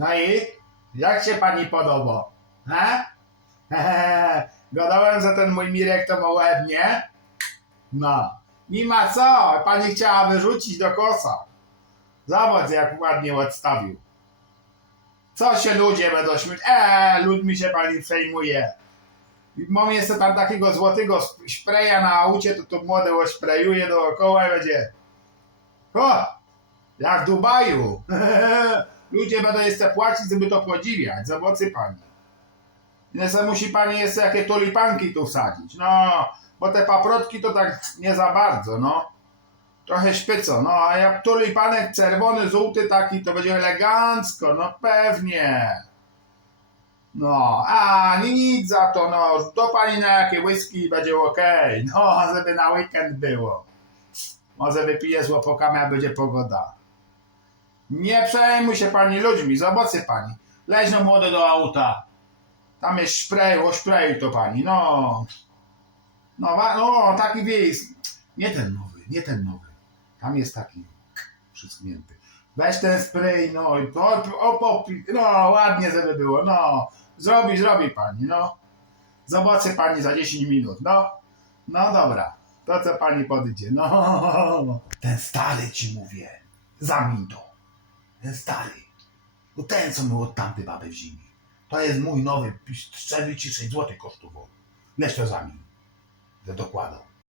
No i? Jak się pani podoba? He? Hehehe. Gadałem, że ten mój Mirek to ma nie? No. Ma co, pani chciała wyrzucić do kosa. Zobacz, jak ładnie odstawił. Co się ludzie będą śmiać? Eee, ludźmi się pani przejmuje. Mam jeszcze tam takiego złotego szpreja na aucie, to to młode oszprejuje dookoła i będzie. O! Jak w Dubaju. Ludzie będą jeszcze płacić, żeby to podziwiać. Zobaczy pani. Jeszcze musi pani jeszcze jakie tulipanki tu wsadzić. No, bo te paprotki to tak nie za bardzo, no. Trochę szpyco, no, a jak tulipanek czerwony, żółty taki, to będzie elegancko, no pewnie. No, a nic za to, no, do pani na jakie whisky będzie okej, no, żeby na weekend było. Może wypije z łopokami, a będzie pogoda. Nie przejmuj się pani ludźmi, zobaczy pani. Leź no młody do auta. Tam jest spray, o spray to pani, no. No, no, taki wiejs. Nie ten nowy, nie ten nowy. Tam jest taki przyschnięty. Weź ten spray, no i to, o, no, ładnie żeby było, no. Zrobi, zrobi pani, no. Zobaczy pani za 10 minut, no. No dobra, to co pani podjdzie, no. Ten stary ci mówię, zamień to. Ten stary. No ten, co my od tamtej baby wzięli. To jest mój nowy, 4 czy 6 zł kosztował. Leś to zamień. Że dokładał.